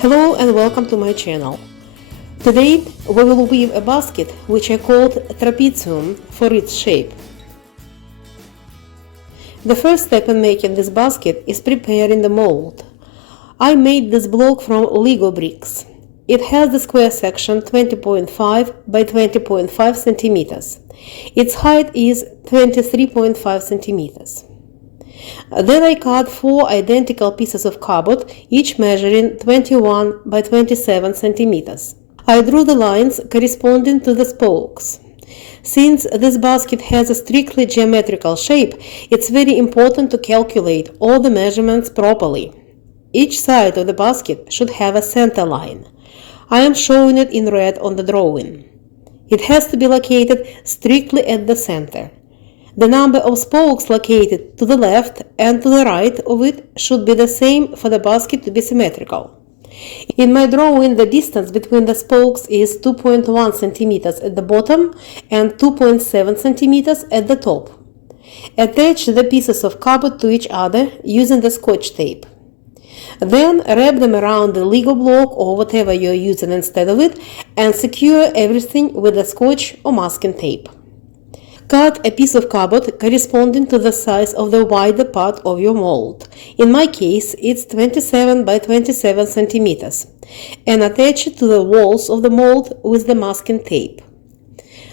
Hello and welcome to my channel. Today we will weave a basket which I called trapezium for its shape. The first step in making this basket is preparing the mold. I made this block from Lego bricks. It has the square section 20.5 by 20.5 centimeters. Its height is 23.5 centimeters. Then I cut 4 identical pieces of cardboard, each measuring 21 by 27 centimeters. I drew the lines corresponding to the spokes. Since this basket has a strictly geometrical shape, it's very important to calculate all the measurements properly. Each side of the basket should have a center line. I am showing it in red on the drawing. It has to be located strictly at the center. The number of spokes located to the left and to the right of it should be the same for the basket to be symmetrical. In my drawing, the distance between the spokes is 2.1 centimeters at the bottom and 2.7 centimeters at the top. Attach the pieces of cardboard to each other using the Scotch tape. Then wrap them around the Lego block or whatever you are using instead of it and secure everything with the Scotch or masking tape. Cut a piece of cardboard corresponding to the size of the wider part of your mold. In my case, it's 27 by 27 centimeters, and attach it to the walls of the mold with the masking tape.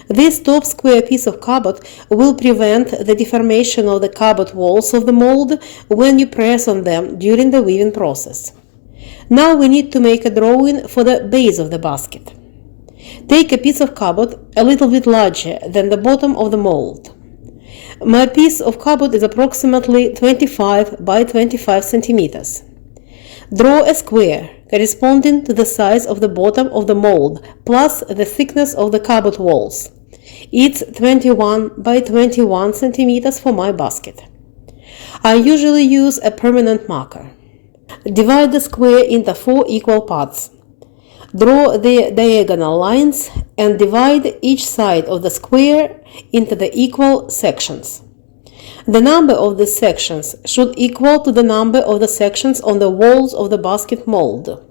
This top square piece of cardboard will prevent the deformation of the cardboard walls of the mold when you press on them during the weaving process. Now we need to make a drawing for the base of the basket. Take a piece of cardboard a little bit larger than the bottom of the mold. My piece of cardboard is approximately 25 by 25 centimeters. Draw a square corresponding to the size of the bottom of the mold plus the thickness of the cardboard walls. It's 21 by 21 centimeters for my basket. I usually use a permanent marker. Divide the square into 4 equal parts. Draw the diagonal lines and divide each side of the square into the equal sections. The number of these sections should equal to the number of the sections on the walls of the basket mold.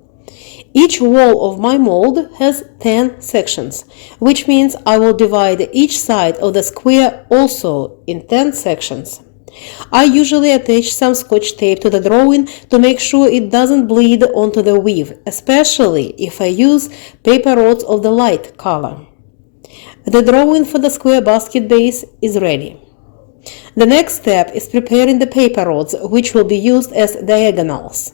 Each wall of my mold has 10 sections, which means I will divide each side of the square also in 10 sections. I usually attach some Scotch tape to the drawing to make sure it doesn't bleed onto the weave, especially if I use paper rods of the light color. The drawing for the square basket base is ready. The next step is preparing the paper rods, which will be used as diagonals.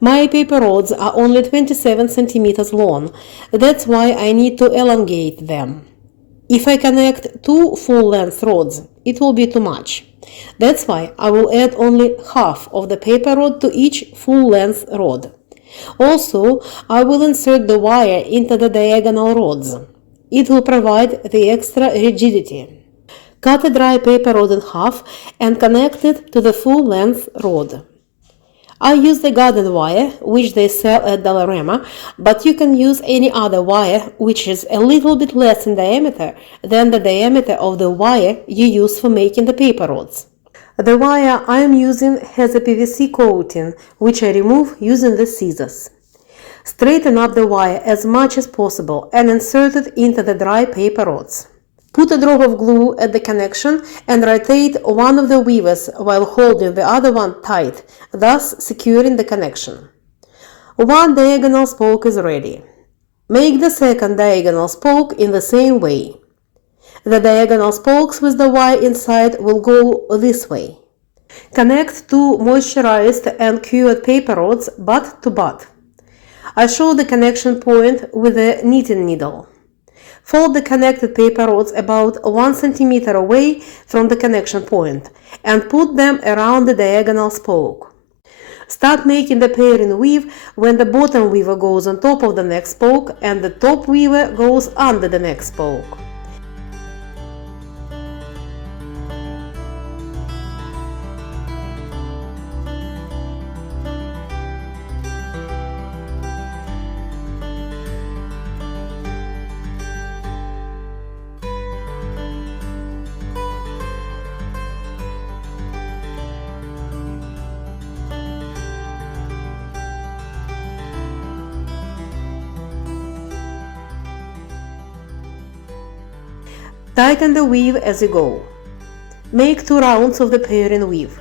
My paper rods are only 27 centimeters long, that's why I need to elongate them. If I connect 2 full-length rods, it will be too much. That's why I will add only half of the paper rod to each full-length rod. Also, I will insert the wire into the diagonal rods. It will provide the extra rigidity. Cut a dry paper rod in half and connect it to the full-length rod. I use the garden wire, which they sell at Dollarama, but you can use any other wire which is a little bit less in diameter than the diameter of the wire you use for making the paper rods. The wire I am using has a PVC coating, which I remove using the scissors. Straighten up the wire as much as possible and insert it into the dry paper rods. Put a drop of glue at the connection and rotate one of the weavers while holding the other one tight, thus securing the connection. One diagonal spoke is ready. Make the second diagonal spoke in the same way. The diagonal spokes with the wire inside will go this way. Connect 2 moisturized and cured paper rods butt to butt. I show the connection point with a knitting needle. Fold the connected paper rods about 1 centimeter away from the connection point and put them around the diagonal spoke. Start making the pairing weave when the bottom weaver goes on top of the next spoke and the top weaver goes under the next spoke. Tighten the weave as you go. Make 2 rounds of the pairing weave.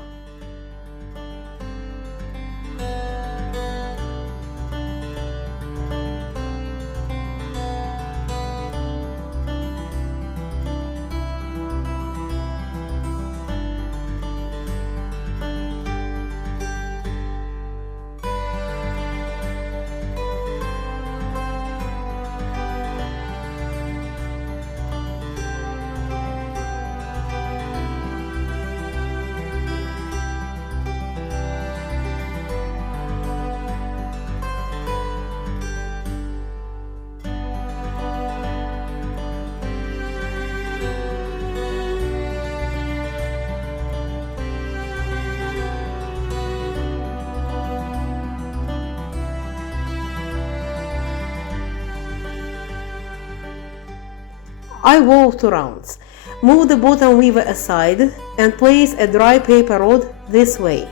I wove 2 rounds. Move the bottom weaver aside and place a dry paper rod this way.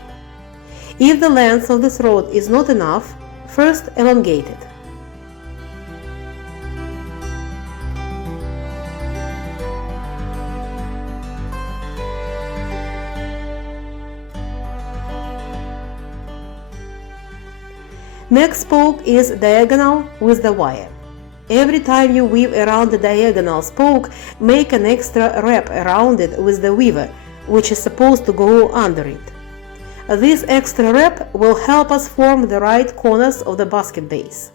If the length of this rod is not enough, first elongate it. Next spoke is diagonal with the wire. Every time you weave around the diagonal spoke, make an extra wrap around it with the weaver, which is supposed to go under it. This extra wrap will help us form the right corners of the basket base.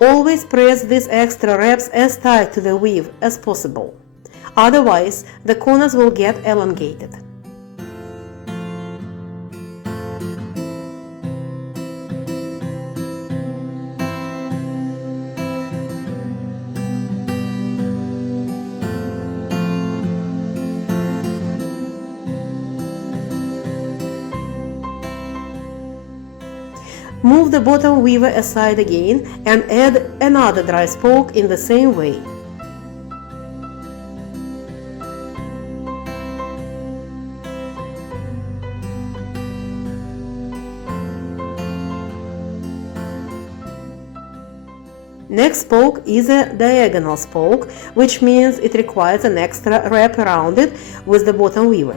Always press these extra wraps as tight to the weave as possible. Otherwise, the corners will get elongated. Move the bottom weaver aside again and add another dry spoke in the same way. Next spoke is a diagonal spoke, which means it requires an extra wrap around it with the bottom weaver.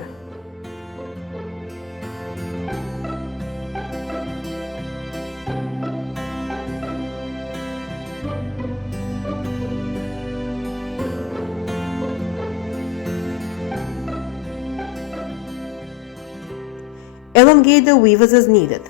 Elongate the weavers as needed.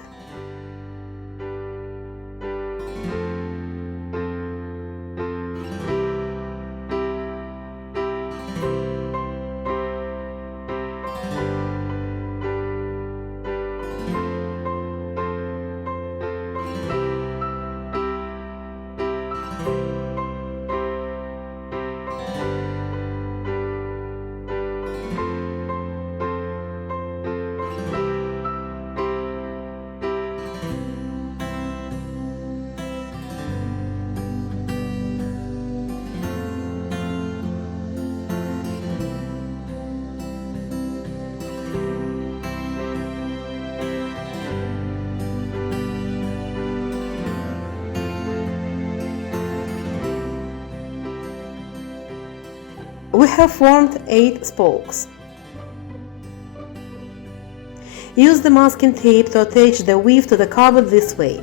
We have formed 8 spokes. Use the masking tape to attach the weave to the cupboard this way.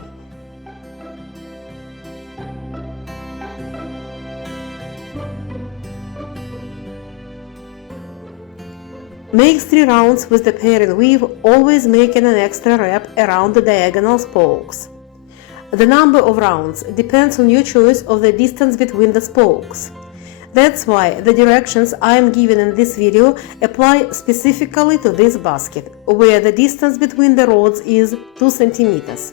Make 3 rounds with the pairing weave, always making an extra wrap around the diagonal spokes. The number of rounds depends on your choice of the distance between the spokes. That's why the directions I am giving in this video apply specifically to this basket, where the distance between the rods is 2 centimeters.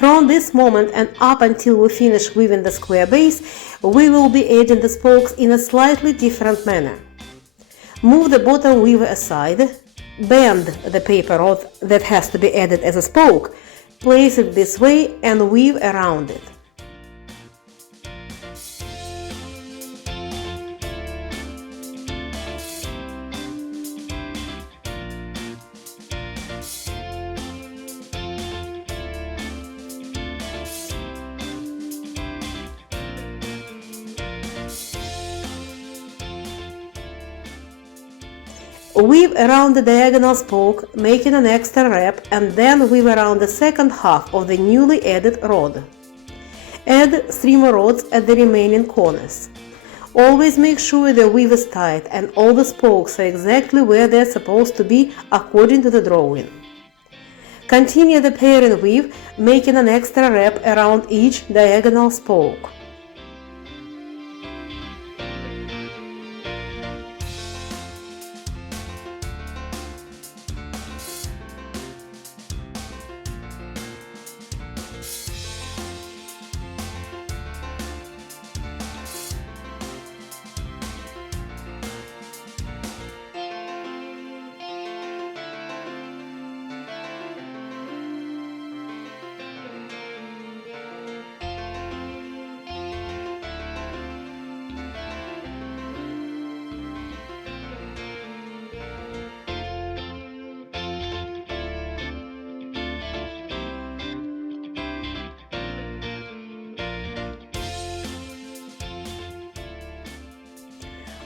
From this moment and up until we finish weaving the square base, we will be adding the spokes in a slightly different manner. Move the bottom weaver aside, bend the paper rod that has to be added as a spoke, place it this way and weave around it. Weave around the diagonal spoke, making an extra wrap, and then weave around the second half of the newly added rod. Add 3 more rods at the remaining corners. Always make sure the weave is tight and all the spokes are exactly where they are supposed to be according to the drawing. Continue the pairing weave, making an extra wrap around each diagonal spoke.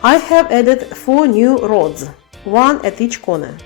I have added 4 new rods, 1 at each corner.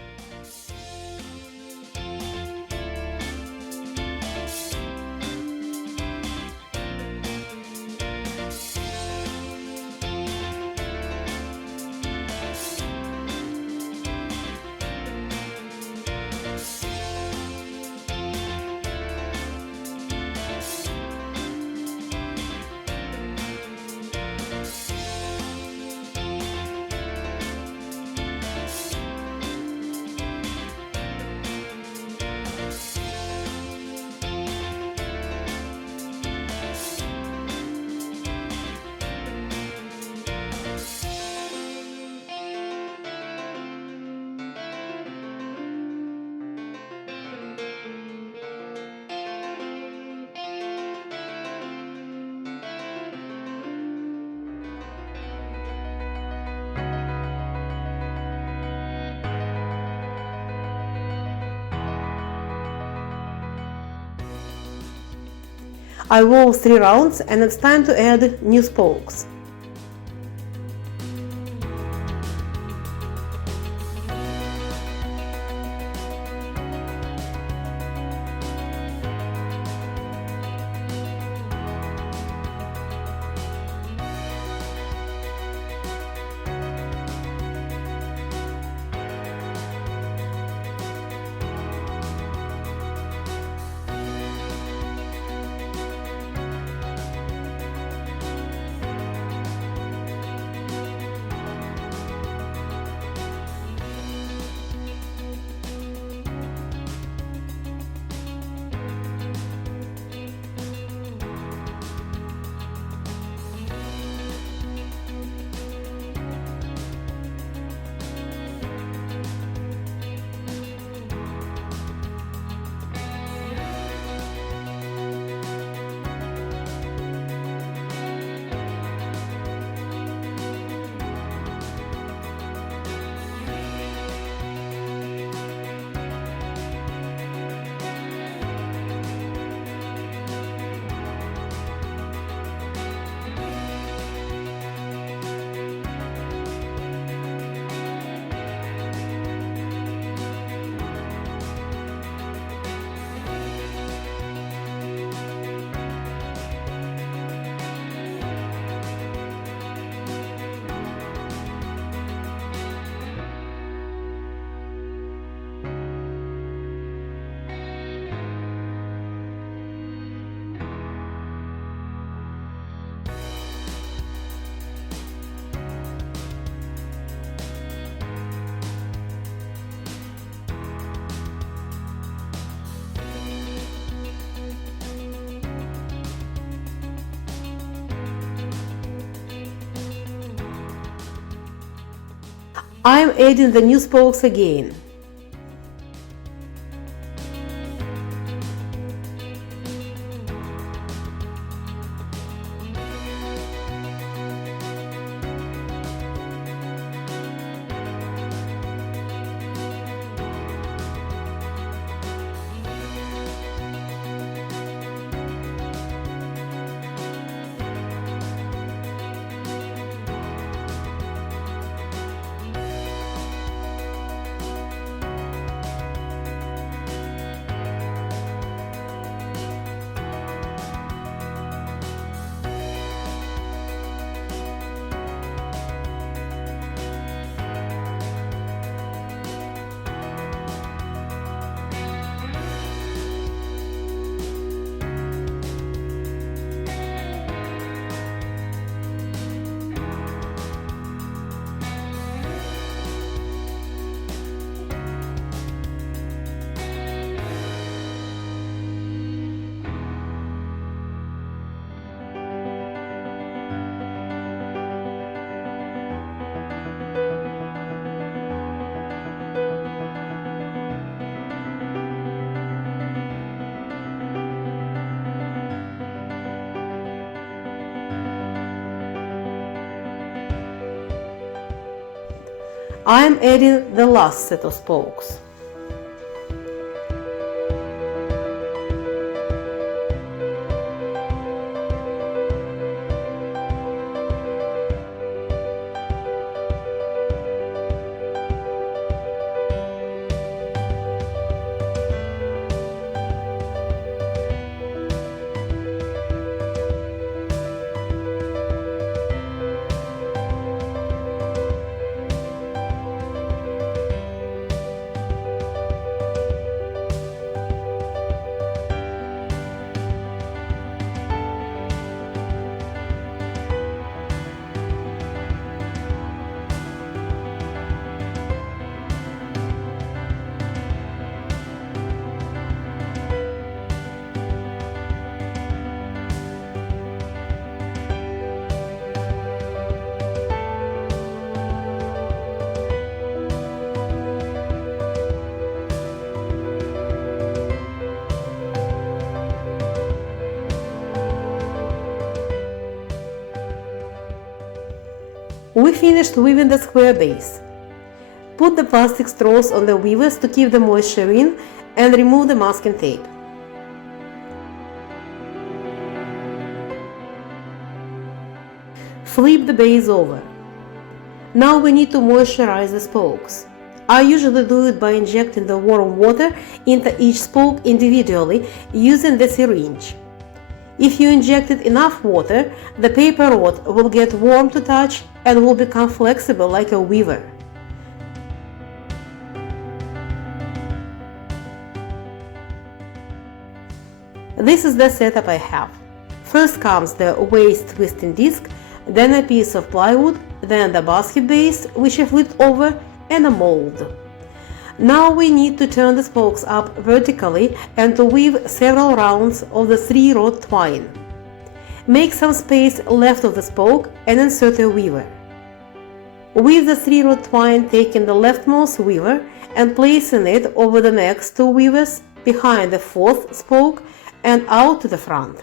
I wove 3 rounds and it's time to add new spokes. I'm adding the new spokes again. I'm adding the last set of spokes. We finished weaving the square base. Put the plastic straws on the weavers to keep the moisture in and remove the masking tape. Flip the base over. Now we need to moisturize the spokes. I usually do it by injecting the warm water into each spoke individually using the syringe. If you injected enough water, the paper rod will get warm to touch and will become flexible like a weaver. This is the setup I have. First comes the waist twisting disc, then a piece of plywood, then the basket base, which I flipped over, and a mold. Now we need to turn the spokes up vertically and to weave several rounds of the 3-rod twine. Make some space left of the spoke and insert a weaver. Weave the 3-rod twine taking the leftmost weaver and placing it over the next 2 weavers behind the 4th spoke and out to the front.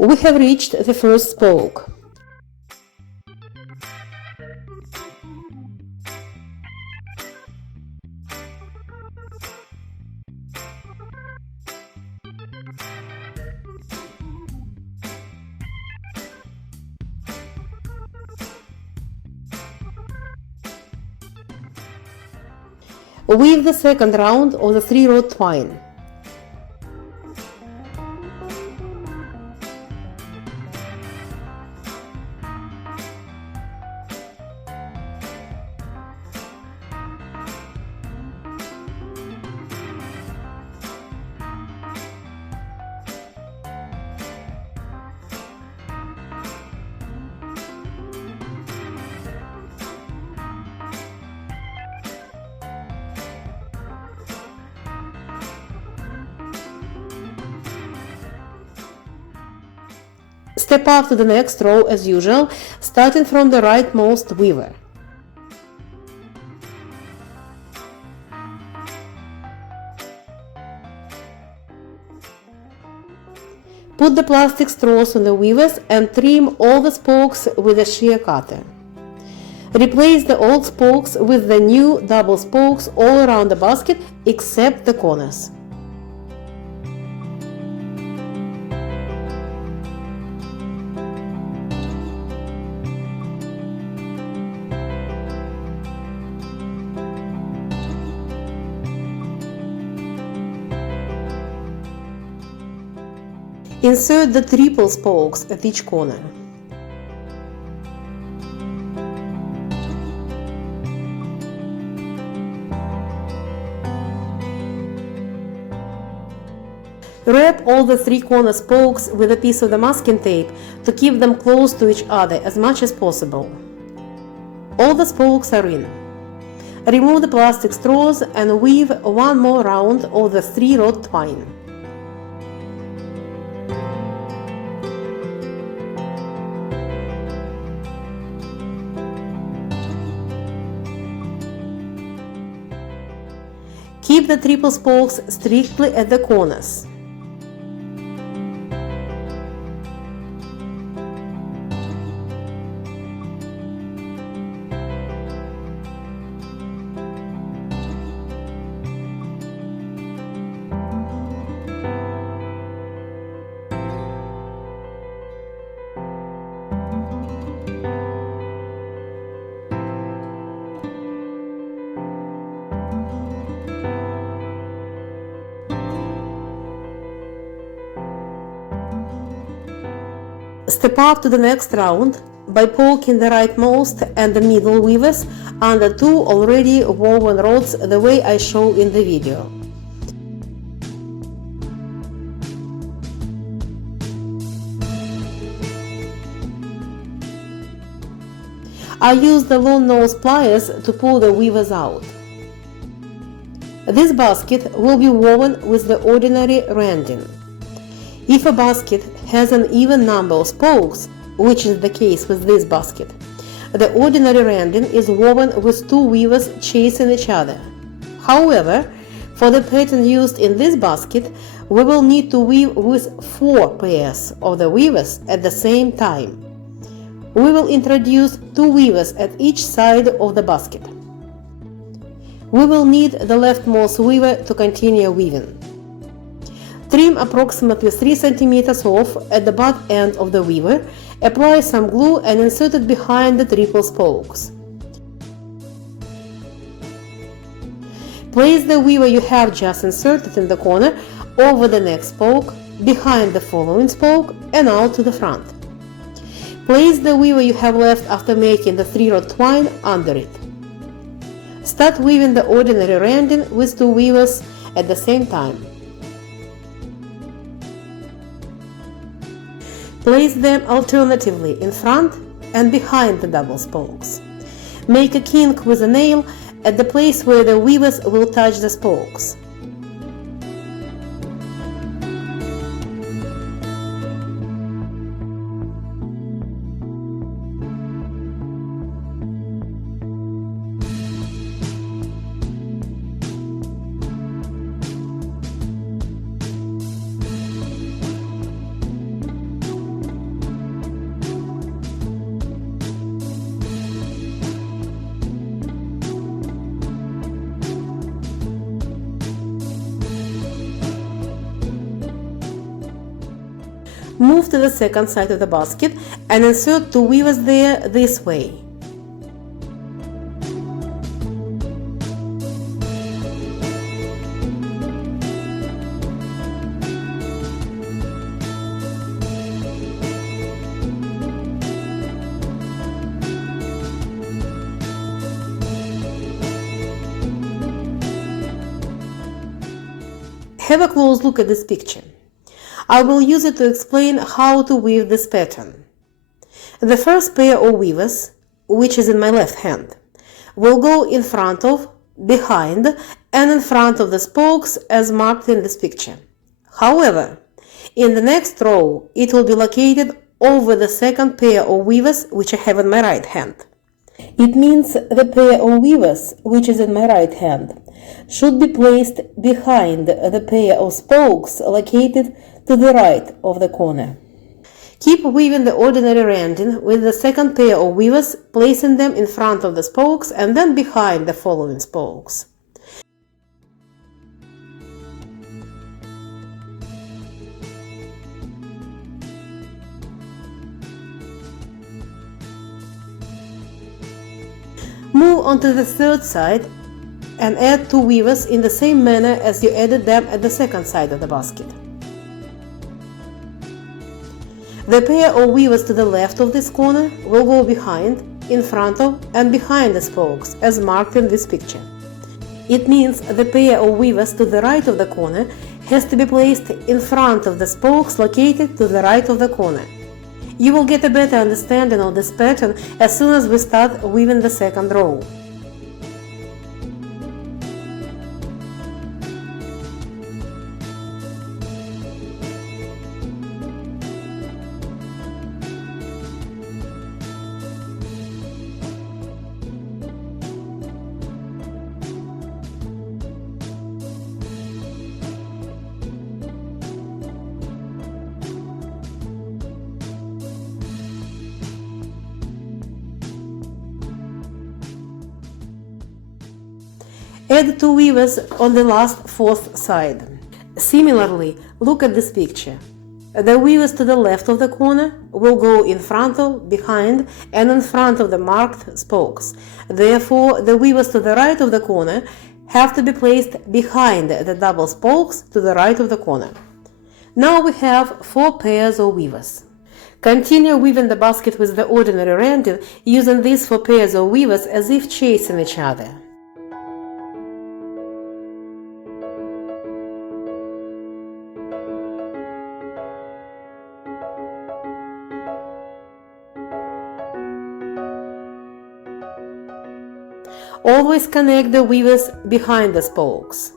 We have reached the first spoke. Weave the second round of the 3-rod twine. Step up to the next row as usual, starting from the rightmost weaver. Put the plastic straws on the weavers and trim all the spokes with a shear cutter. Replace the old spokes with the new double spokes all around the basket except the corners. Insert the triple spokes at each corner. Wrap all the 3-corner spokes with a piece of the masking tape to keep them close to each other as much as possible. All the spokes are in. Remove the plastic straws and weave one more round of the 3-rod twine. Keep the triple spokes strictly at the corners. Step up to the next round by poking the rightmost and the middle weavers under 2 already woven rods the way I show in the video. I use the long nose pliers to pull the weavers out. This basket will be woven with the ordinary rending. If a basket has an even number of spokes, which is the case with this basket, the ordinary rending is woven with 2 weavers chasing each other. However, for the pattern used in this basket, we will need to weave with 4 pairs of the weavers at the same time. We will introduce 2 weavers at each side of the basket. We will need the leftmost weaver to continue weaving. Trim approximately 3 cm off at the butt end of the weaver, apply some glue and insert it behind the triple spokes. Place the weaver you have just inserted in the corner over the next spoke, behind the following spoke, and out to the front. Place the weaver you have left after making the 3-rod twine under it. Start weaving the ordinary rending with 2 weavers at the same time. Place them alternatively in front and behind the double spokes. Make a kink with a nail at the place where the weavers will touch the spokes. Move to the second side of the basket and insert 2 weavers there this way. Have a close look at this picture. I will use it to explain how to weave this pattern. The first pair of weavers, which is in my left hand, will go in front of, behind, and in front of the spokes as marked in this picture. However, in the next row, it will be located over the second pair of weavers which I have in my right hand. It means the pair of weavers, which is in my right hand, should be placed behind the pair of spokes located to the right of the corner. Keep weaving the ordinary rending with the second pair of weavers, placing them in front of the spokes and then behind the following spokes. Move on to the third side and add 2 weavers in the same manner as you added them at the second side of the basket. The pair of weavers to the left of this corner will go behind, in front of, and behind the spokes as marked in this picture. It means the pair of weavers to the right of the corner has to be placed in front of the spokes located to the right of the corner. You will get a better understanding of this pattern as soon as we start weaving the second row. Add 2 weavers on the last fourth side. Similarly, look at this picture. The weavers to the left of the corner will go in front of, behind, and in front of the marked spokes. Therefore, the weavers to the right of the corner have to be placed behind the double spokes to the right of the corner. Now we have 4 pairs of weavers. Continue weaving the basket with the ordinary rending, using these 4 pairs of weavers as if chasing each other. Always connect the weavers behind the spokes.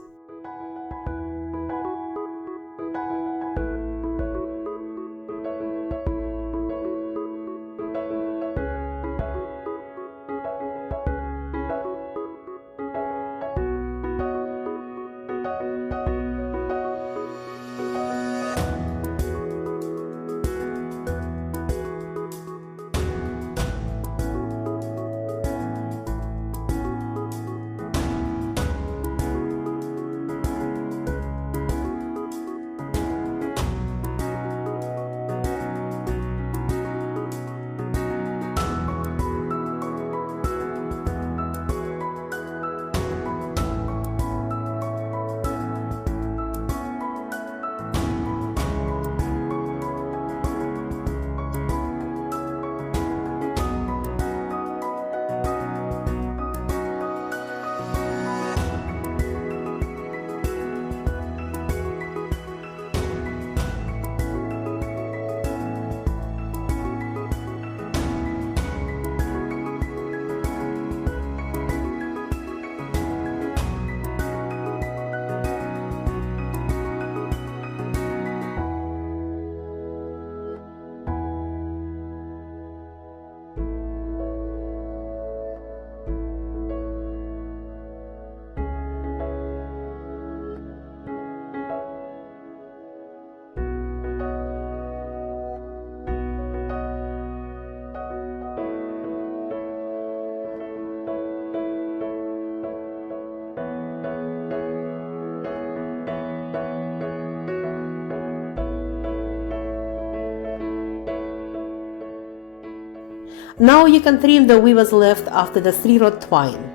Now you can trim the weavers left after the 3-rod twine.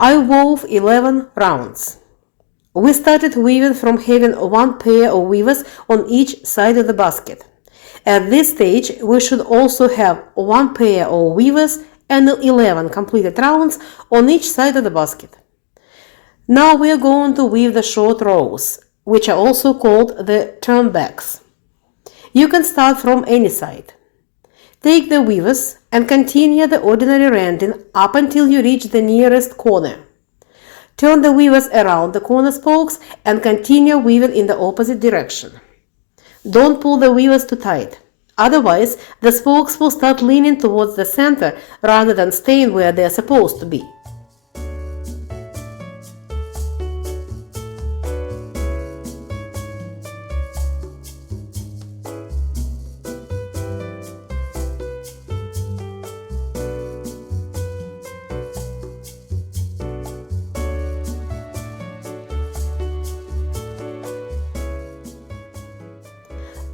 I wove 11 rounds. We started weaving from having one pair of weavers on each side of the basket. At this stage, we should also have one pair of weavers and 11 completed rounds on each side of the basket. Now we are going to weave the short rows, which are also called the turnbacks. You can start from any side. Take the weavers and continue the ordinary rending up until you reach the nearest corner. Turn the weavers around the corner spokes and continue weaving in the opposite direction. Don't pull the weavers too tight, otherwise the spokes will start leaning towards the center rather than staying where they are supposed to be.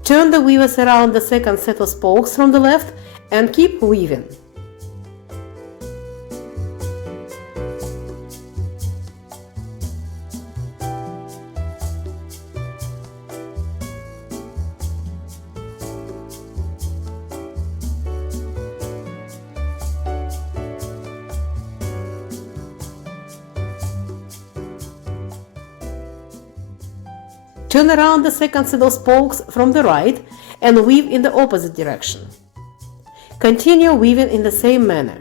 Turn the weavers around the second set of spokes from the left and keep weaving. Turn around the second set of spokes from the right and weave in the opposite direction. Continue weaving in the same manner.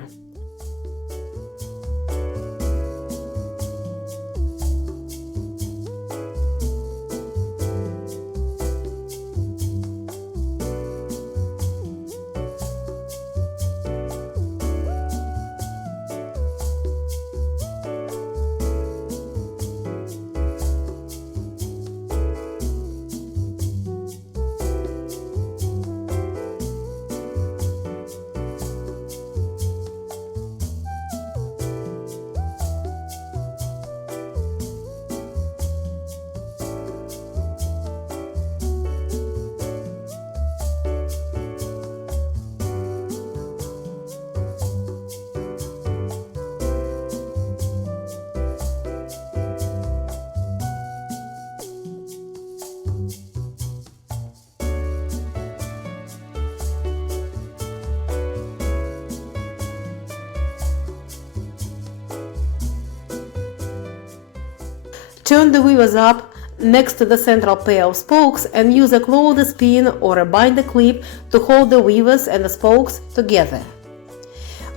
Turn the weavers up next to the central pair of spokes and use a clothes pin or a binder clip to hold the weavers and the spokes together.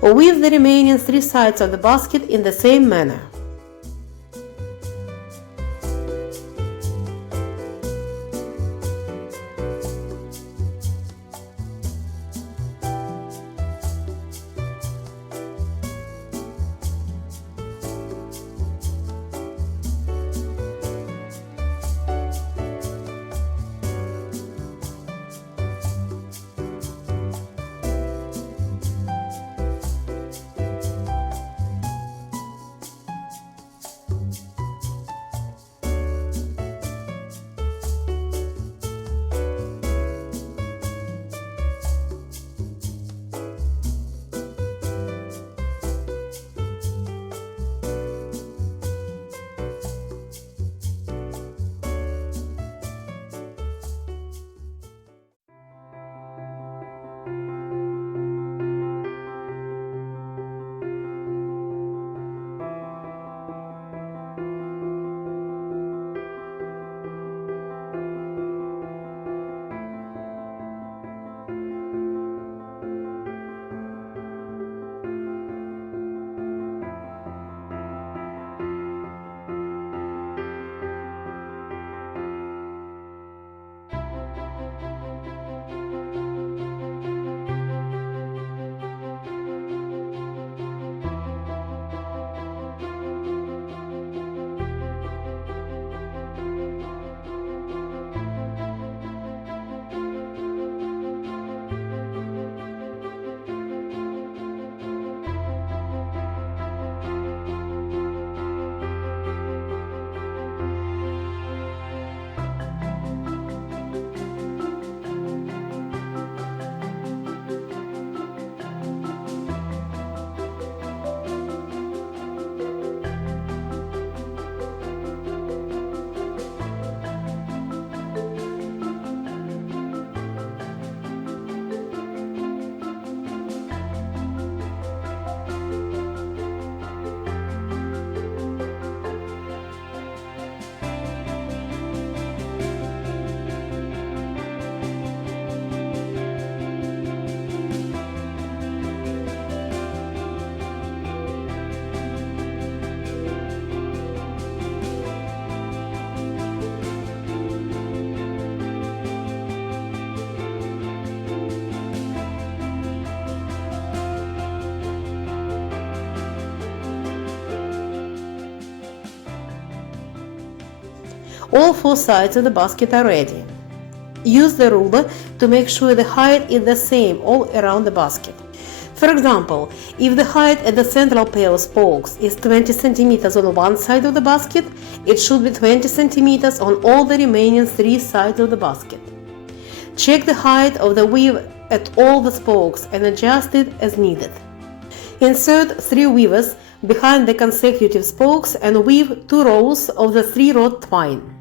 Weave the remaining 3 sides of the basket in the same manner. All 4 sides of the basket are ready. Use the ruler to make sure the height is the same all around the basket. For example, if the height at the central pair of spokes is 20 cm on one side of the basket, it should be 20 cm on all the remaining 3 sides of the basket. Check the height of the weave at all the spokes and adjust it as needed. Insert 3 weavers behind the consecutive spokes and weave 2 rows of the 3-rod twine.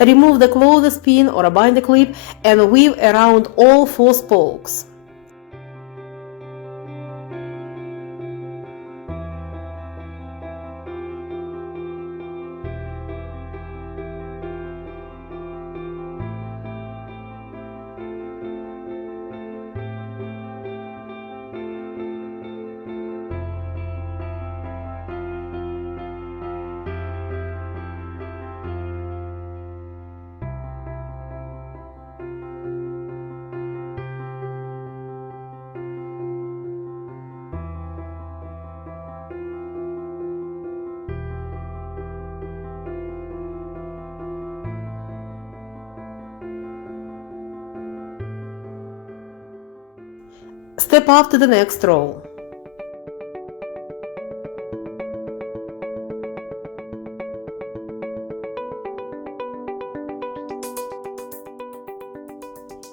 Remove the clothes pin or a binder clip and weave around all 4 spokes. Step up to the next row.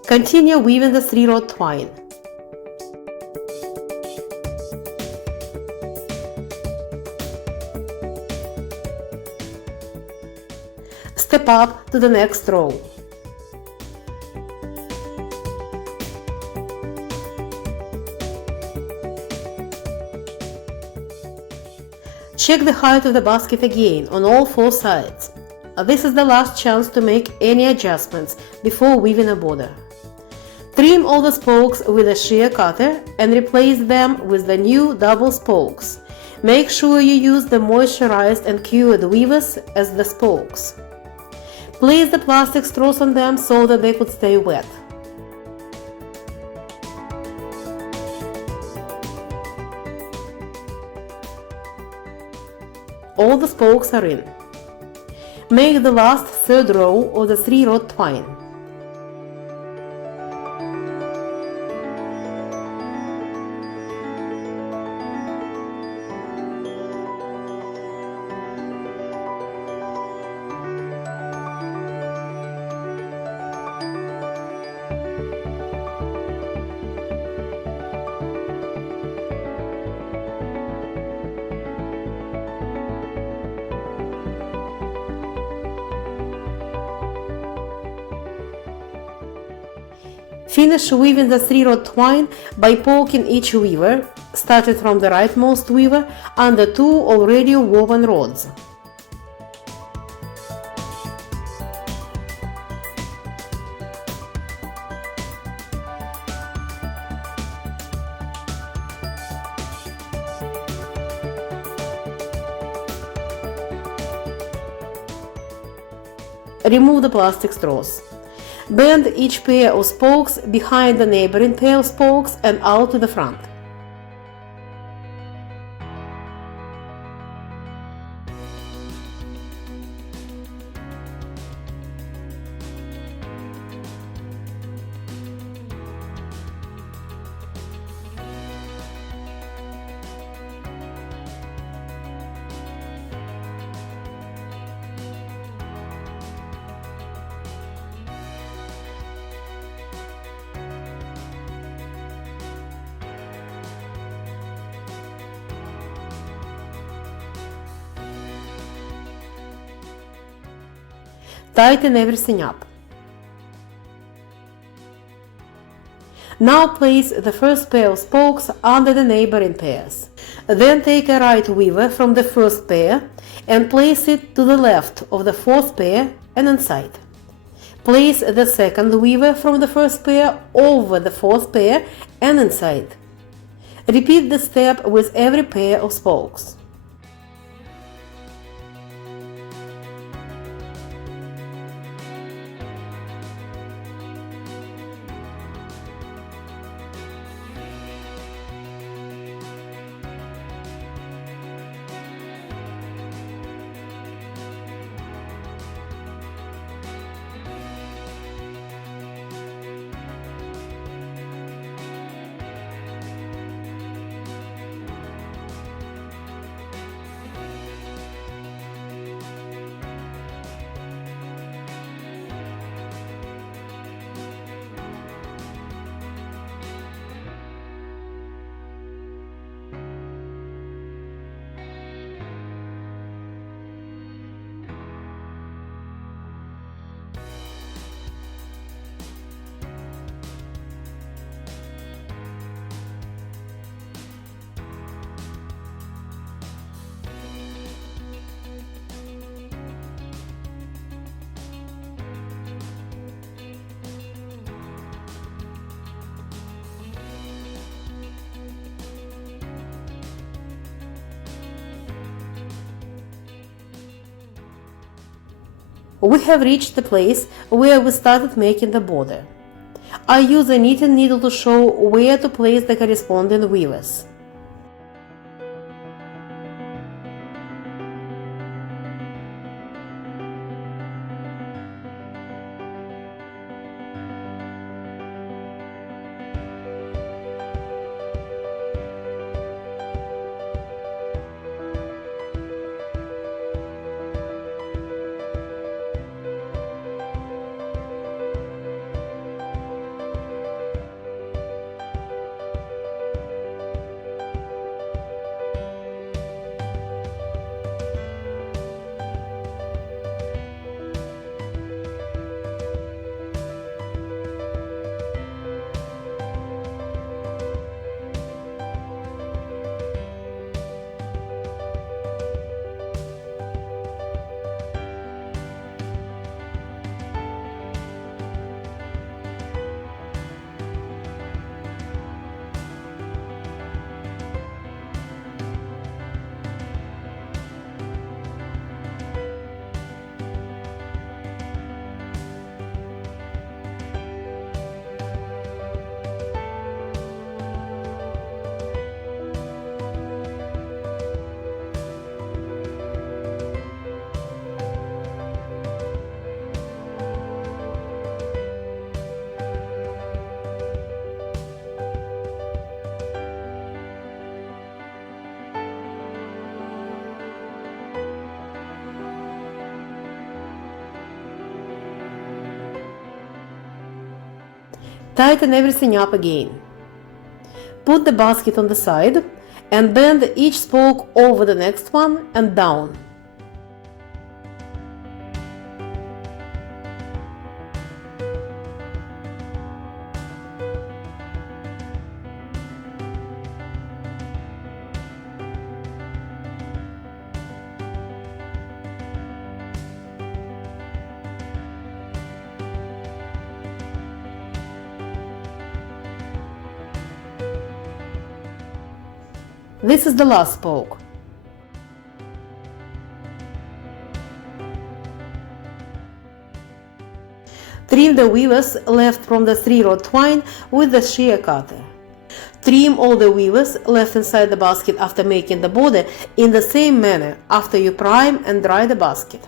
Continue weaving the 3-rod twine. step up to the next row. Check the height of the basket again on all four sides. This is the last chance to make any adjustments before weaving a border. Trim all the spokes with a shear cutter and replace them with the new double spokes. Make sure you use the moisturized and cured weavers as the spokes. Place the plastic straws on them so that they could stay wet. All the spokes are in. Make the last third row of the 3-rod twine. Finish weaving the 3-rod twine by poking each weaver, starting from the rightmost weaver, under 2 already woven rods. Remove the plastic straws. Bend each pair of spokes behind the neighboring pair of spokes and out to the front. Tighten everything up. Now place the first pair of spokes under the neighboring pairs. Then take a right weaver from the first pair and place it to the left of the fourth pair and inside. Place the second weaver from the first pair over the fourth pair and inside. Repeat the step with every pair of spokes. We have reached the place where we started making the border. I use a knitting needle to show where to place the corresponding weavers. Tighten everything up again. Put the basket on the side and bend each spoke over the next one and down. This is the last spoke. Trim the weavers left from the 3-rod twine with the shear cutter. Trim all the weavers left inside the basket after making the border in the same manner after you prime and dry the basket.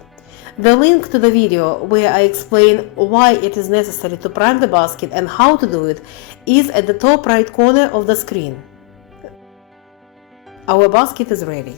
The link to the video where I explain why it is necessary to prime the basket and how to do it is at the top right corner of the screen. Our basket is ready.